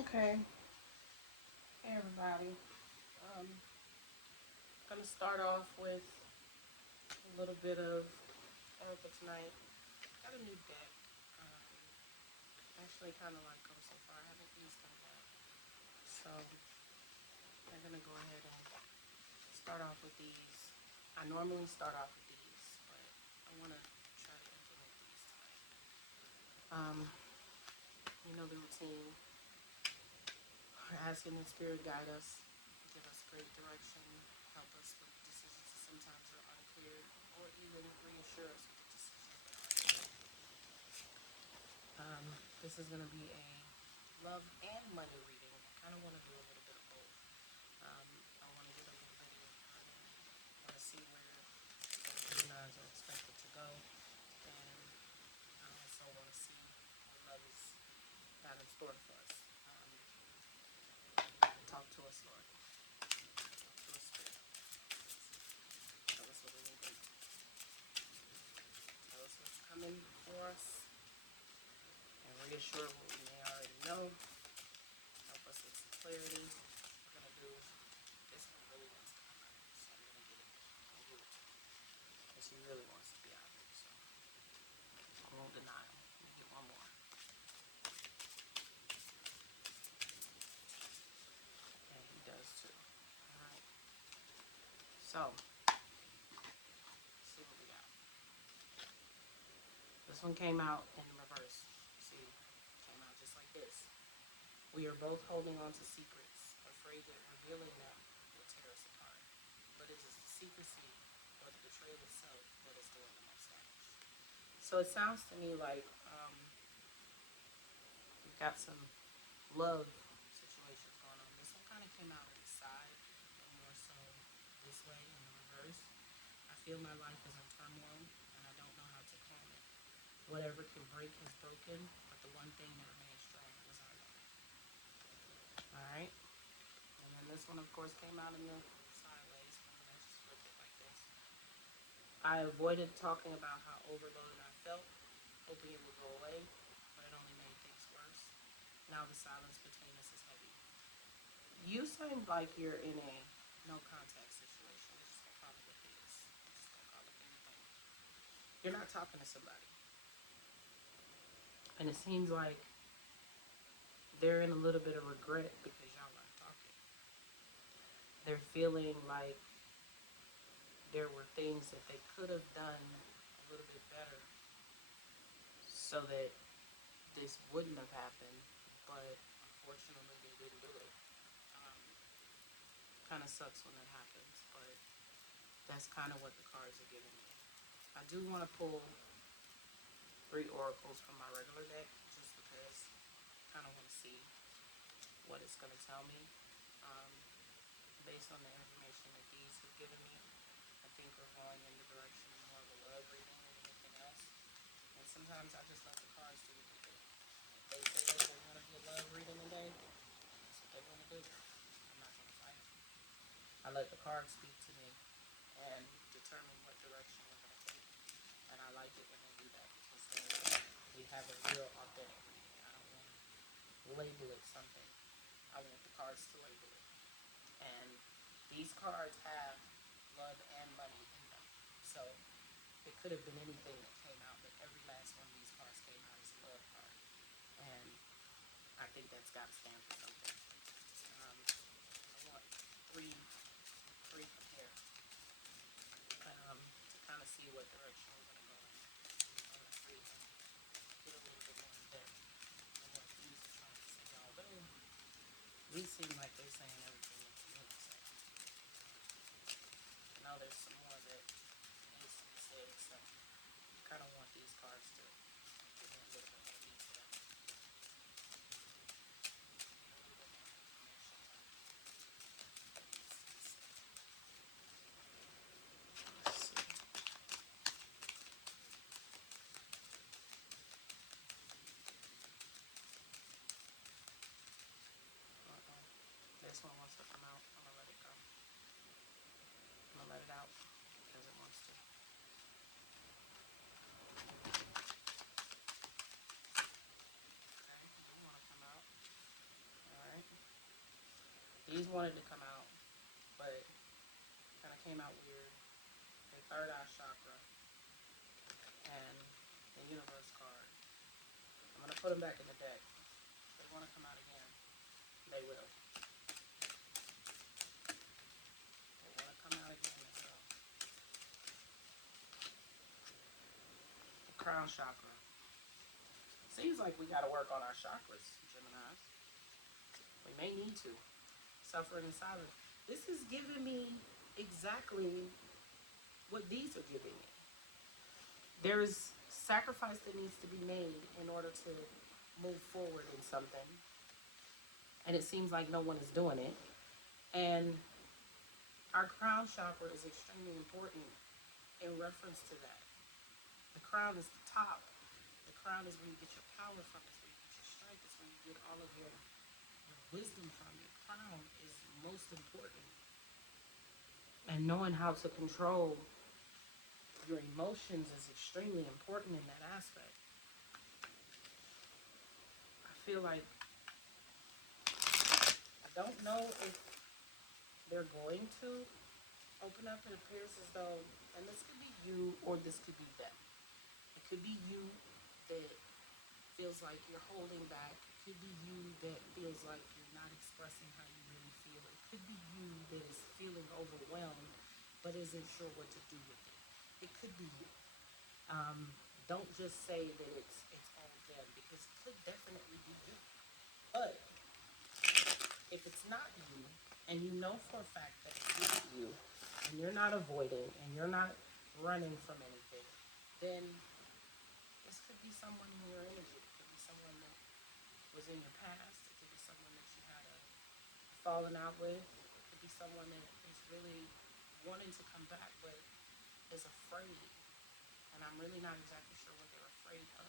Okay, hey everybody. I'm gonna start off with a little bit of Erica tonight. Got a new deck. Um, actually, kind of like go so far. I haven't used that yet, so I'm gonna go ahead and start off with these. I normally start off with these, but I want to try to implement these tonight. You know the routine. We're asking the spirit guide us, give us great direction, help us with decisions that sometimes are unclear, or even reassure us with the decisions that are clear. This is going to be a love and money reading. I kind of want to do a little bit of both. I want to get a little bit of I want to see where Geminis are expected to go, and I also want to see what love is got in store for us. Talk to us, Lord. Talk to us, Spirit. Tell us what we need to know. Tell us what's coming for us, and reassure what we may already know. Help us with some clarity. We're gonna do this one really wants to come out, so I'm gonna get it. I'll give it to him. Because he really wants to be out here, so I won't deny him. Let me get one more. And he does too. Alright. So, let's see what we got. This one came out in reverse. See, came out just like this. We are both holding on to secrets, afraid that revealing them will tear us apart. But it is the secrecy or the betrayal itself that is doing the most damage. So it sounds to me like we've got some love situations going on. This one kind of came out on the side and more so this way in the reverse. I feel my life is in turmoil and I don't know how to calm it. Whatever can break has broken, but the one thing that remains strong is our love. Alright? And then this one, of course, came out in the sideways. I'm going to just flip it like this. I avoided talking about how overloaded I felt, hoping it would go away, but it only made things worse. Now the silence between us is heavy. You seem like you're in a no contact situation. We're just gonna call it what it is. Just gonna call it anything. You're not talking to somebody, and it seems like they're in a little bit of regret because y'all aren't talking. They're feeling like there were things that they could have done a little bit better so that this wouldn't have happened, but unfortunately they didn't do it. Um, Kind of sucks when that happens, but that's kind of what the cards are giving me. I do want to pull 3 oracles from my regular deck just because I kind of want to see what it's going to tell me. Um, Based on the information that these have given me, I think we're going in the direction of more of a love reading than anything else. And sometimes I just let the cards do what they do. If they say that they want to be a love reading today, that's what they want to do. I'm not going to fight it. I let the cards speak to me and determine what direction we're going to take. And I like it when they do that because then we have a real authentic reading. I don't want to label it something. I want the cards to label it. And these cards have love and money in them. So it could have been anything that came out, but every last one of these cards came out as a love card. And I think that's got to stand for something. I want three, three from here to kind of see what direction we're going to go in. I want to see get a little bit more in depth than what these are trying to say. Although these seem like they're saying everything that you want to say. Now there's some more that needs to be said, so I kind of want these cards to give me a little bit more detail. This one wants to come out. I'm gonna let it go. I'm gonna let it out because it wants to. Okay, it do want to come out. wanted to come out, but kind of came out weird. The third eye chakra and the universe card. I'm gonna put them back in the deck. If they want to come out again, they will. They want to come out again, they will. The crown chakra. Seems like we got to work on our chakras, Geminis. We may need to. Suffering and silence. This is giving me exactly what these are giving me. There is sacrifice that needs to be made in order to move forward in something. And it seems like no one is doing it. And our crown chakra is extremely important in reference to that. The crown is the top. The crown is where you get your power from. It's where you get your strength. It's where you get all of your wisdom from. Your crown is most important. And knowing how to control your emotions is extremely important in that aspect. I feel like I don't know if they're going to open up. It appears as though, and this could be you or this could be them. It could be you that feels like you're holding back. It could be you that feels like you're not expressing how you really feel. It could be you that is feeling overwhelmed but isn't sure what to do with it. It could be you. Don't just say that it's all them, because it could definitely be you. But if it's not you, and you know for a fact that it's you, and you're not avoiding, and you're not running from anything, then this could be someone in your energy. It could be someone that was in your past. It could be someone that you had a falling out with. It could be someone that is really wanting to come back but is afraid. And I'm really not exactly sure what they're afraid of.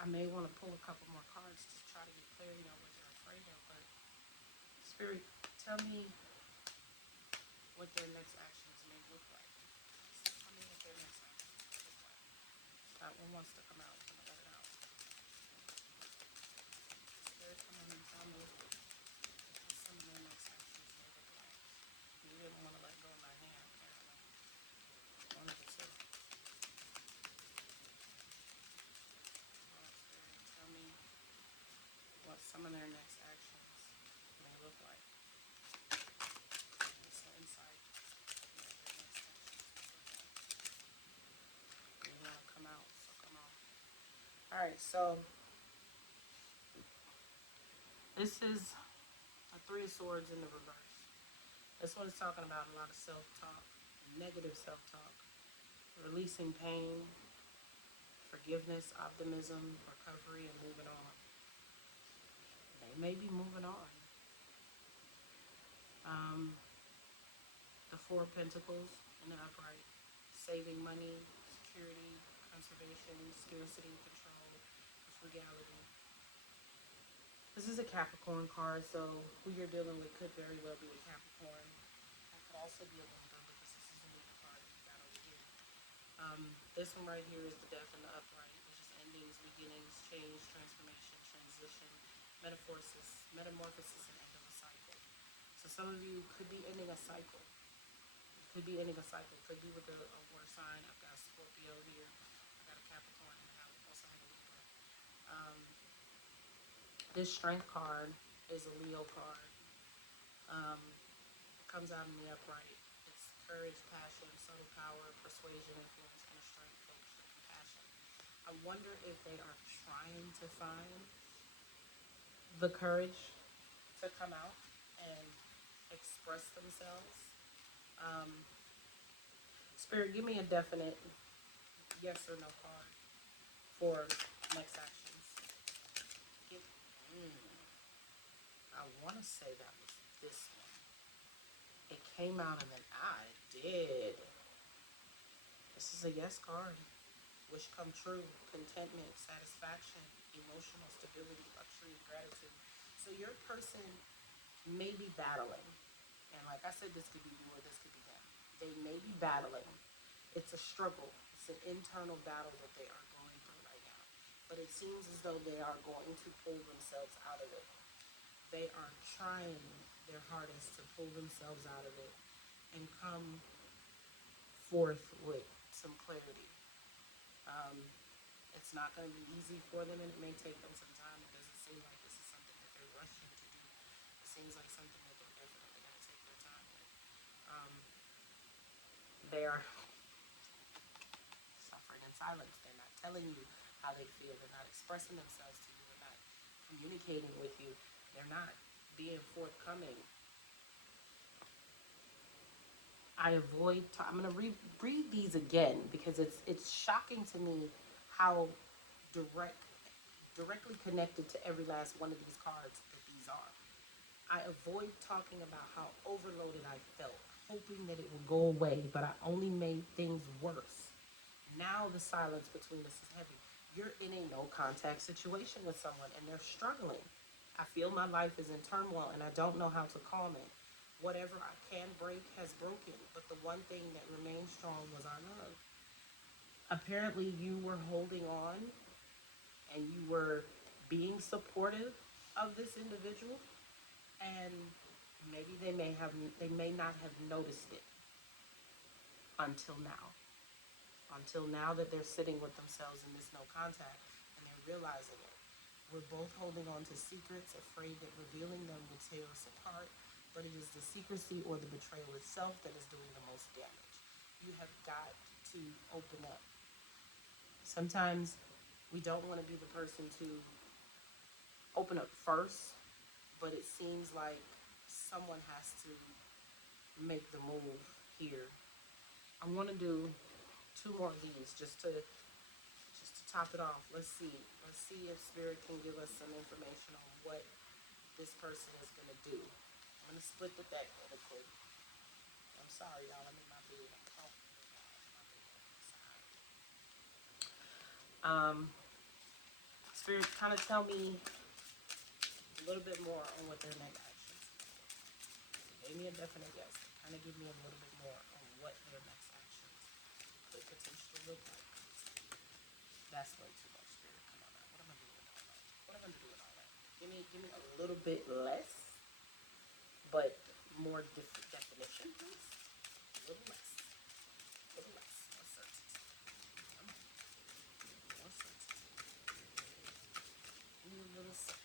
I may want to pull a couple more cards to try to get clarity on what they're afraid of. But Spirit, tell me what their next actions may look like. Tell me what their next actions may look like. That one wants to come out. I'm going to let it out. Spirit, come on and tell me what some of their next actions may look like. You didn't want to let go of my hand, apparently. One of the two. Spirit, tell me what some of their next actions may look like. Get some insight. You want to come out, so come on. Alright, so this is a Three of Swords in the reverse. This one is talking about a lot of self-talk, negative self-talk, releasing pain, forgiveness, optimism, recovery, and moving on. They may be moving on. The Four of Pentacles in the upright, saving money, security, conservation, scarcity, control, frugality. This is a Capricorn card, so who you're dealing with could very well be a Capricorn. It could also be a Libra, because this is a Libra card that you got over here. This one right here is the Death in the upright, which is endings, beginnings, change, transformation, transition, metamorphosis, and end of a cycle. So some of you could be ending a cycle. Could be ending a cycle. Could be with a water sign. I've got Scorpio here. I've got a Capricorn, and I also have a Libra. This Strength card is a Leo card. Comes out in the upright. It's courage, passion, subtle power, persuasion, influence, inner strength, focus, and compassion. I wonder if they are trying to find the courage to come out and express themselves. Spirit, give me a definite yes or no card for next actions. I want to say that was this one. It came out and then I did. This is a yes card. Wish come true, contentment, satisfaction, emotional stability, luxury, and gratitude. So your person may be battling. And like I said, this could be you or this could be them. They may be battling. It's a struggle. It's an internal battle that they are going through right now. But it seems as though they are going to pull themselves out of it. They are trying their hardest to pull themselves out of it and come forth with some clarity. Um, it's not going to be easy for them, and it may take them some time. It doesn't seem like this is something that they're rushing to do. It seems like something that they're definitely going to take their time with. Um, they are suffering in silence. They're not telling you how they feel. They're not expressing themselves to you. They're not communicating with you. They're not being forthcoming. I'm going to read these again because it's shocking to me how direct directly connected to every last one of these cards that these are. I avoid talking about how overloaded I felt, hoping that it will go away, but I only made things worse. Now the silence between us is heavy. You're in a no contact situation with someone and they're struggling. I feel my life is in turmoil and I don't know how to calm it. Whatever I can break has broken, but the one thing that remained strong was our love. Apparently, you were holding on and you were being supportive of this individual, and maybe they may not have noticed it until now. Until now that they're sitting with themselves in this no contact and they're realizing it. We're both holding on to secrets, afraid that revealing them would tear us apart, but it is the secrecy or the betrayal itself that is doing the most damage. You have got to open up. Sometimes we don't want to be the person to open up first, but it seems like someone has to make the move here. I want to do two more of these just to top it off. Let's see. Let's see if Spirit can give us some information on what this person is going to do. I'm going to split the deck really quick. I'm sorry, y'all. I'm in my bed. I'm talking. Spirit, kind of tell me a little bit more on what their next actions. Gave me a definite yes. Kind of give me a little bit more on what their next actions could potentially look like. That's way too much, Spirit. Come on now. What am I doing with all that? What am I doing with all that? Give me a little bit less, but more different definition, please. A little less. A little less. More certainty. Come on. More certainty. Give me a little certainty.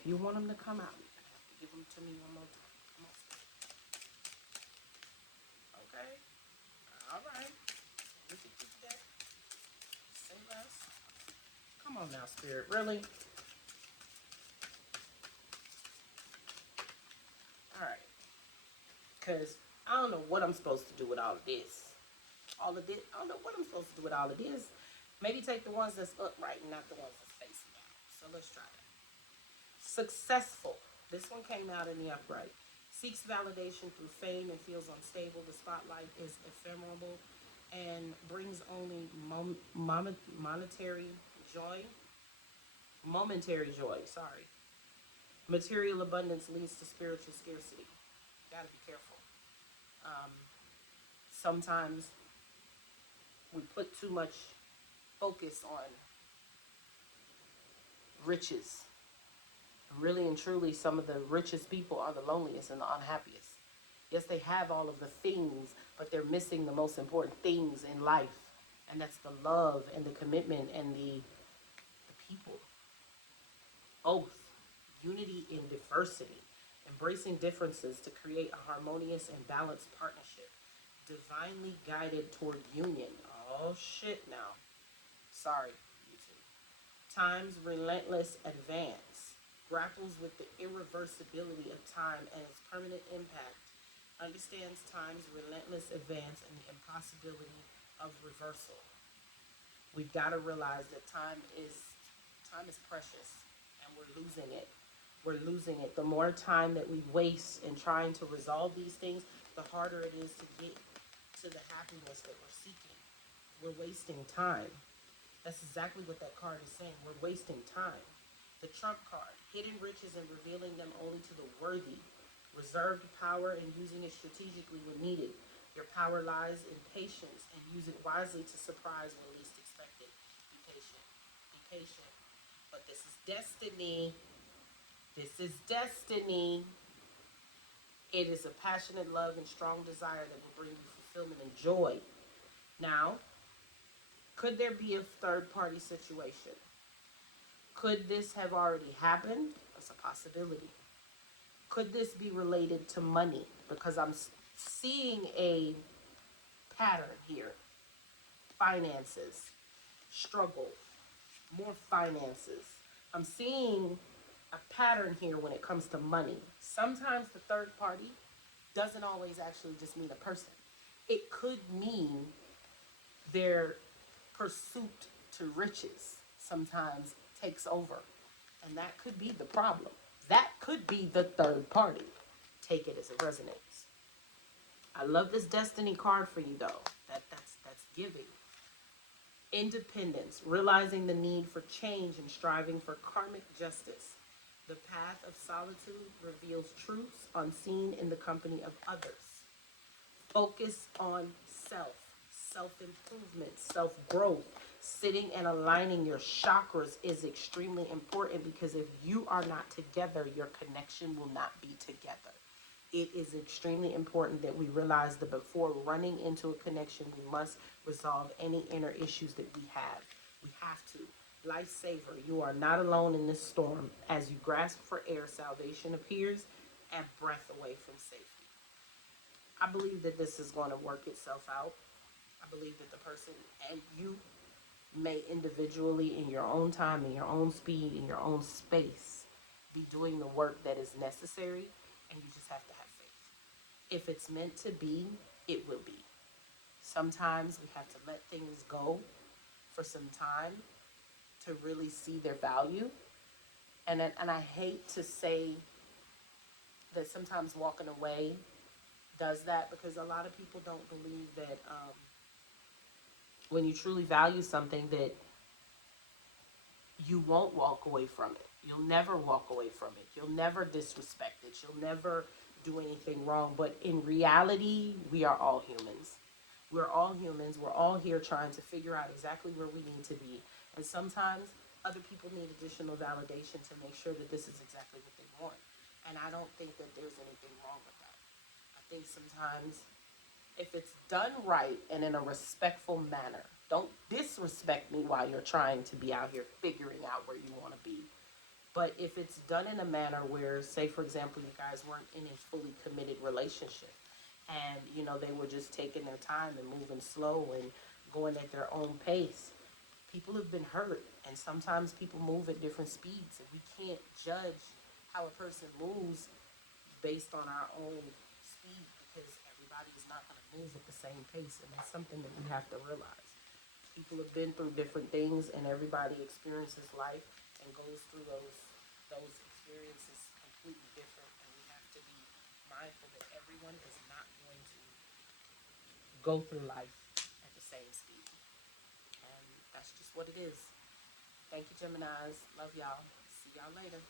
If you want them to come out, you're gonna have to give them to me one more time. Come on, Spirit. Okay. All right. Look at this deck. Say less. Come on now, Spirit. Really? All right. Because I don't know what I'm supposed to do with all of this. All of this. I don't know what I'm supposed to do with all of this. Maybe take the ones that's upright and not the ones that's facing down. So let's try that. Successful. This one came out in the upright. Seeks validation through fame and feels unstable. The spotlight is ephemeral and brings only monetary joy. Momentary joy, sorry. Material abundance leads to spiritual scarcity. Gotta be careful. Um, Sometimes we put too much focus on riches. Really and truly, some of the richest people are the loneliest and the unhappiest. Yes, they have all of the things, but they're missing the most important things in life. And that's the love and the commitment and the people. Oath, unity in diversity, embracing differences to create a harmonious and balanced partnership, divinely guided toward union. Oh shit now. Sorry, YouTube. Time's relentless advance grapples with the irreversibility of time and its permanent impact, understands time's relentless advance and the impossibility of reversal. We've got to realize that time is precious and we're losing it. We're losing it. The more time that we waste in trying to resolve these things, the harder it is to get to the happiness that we're seeking. We're wasting time. That's exactly what that card is saying. We're wasting time. The Trump card, hidden riches and revealing them only to the worthy. Reserved power and using it strategically when needed. Your power lies in patience and use it wisely to surprise when least expected. Be patient. Be patient. But this is destiny. This is destiny. It is a passionate love and strong desire that will bring you fulfillment and joy. Now, could there be a third party situation? Could this have already happened? That's a possibility. Could this be related to money? Because I'm seeing a pattern here. Finances, struggle, more finances. I'm seeing a pattern here when it comes to money. Sometimes the third party doesn't always actually just mean a person. It could mean their pursuit to riches sometimes takes over. And that could be the problem. That could be the third party. Take it as it resonates. I love this destiny card for you though. That's giving. Independence, realizing the need for change and striving for karmic justice. The path of solitude reveals truths unseen in the company of others. Focus on self, self-improvement, self-growth. Sitting and aligning your chakras is extremely important because if you are not together, your connection will not be together. It is extremely important that we realize that before running into a connection, we must resolve any inner issues that we have. We have to. Lifesaver, you are not alone in this storm. As you grasp for air, salvation appears, and breath away from safety. I believe that this is going to work itself out. I believe that the person and you may individually, in your own time, in your own speed, in your own space, be doing the work that is necessary, and you just have to have faith. If it's meant to be, it will be. Sometimes we have to let things go for some time to really see their value. And I hate to say that sometimes walking away does that because a lot of people don't believe that when you truly value something that you won't walk away from it. You'll never walk away from it. You'll never disrespect it. You'll never do anything wrong. But in reality, we are all humans. We're all humans. We're all here trying to figure out exactly where we need to be. And sometimes other people need additional validation to make sure that this is exactly what they want. And I don't think that there's anything wrong with that. I think sometimes if it's done right and in a respectful manner, don't disrespect me while you're trying to be out here figuring out where you want to be. But if it's done in a manner where, say, for example, you guys weren't in a fully committed relationship and, they were just taking their time and moving slow and going at their own pace, people have been hurt. And sometimes people move at different speeds. And we can't judge how a person moves based on our own speed because everybody is not going to move at the same pace. And that's something that we have to realize. People have been through different things and everybody experiences life and goes through those experiences completely different, and we have to be mindful that everyone is not going to go through life at the same speed, and that's just what it is. Thank you, Geminis. Love y'all. See y'all later.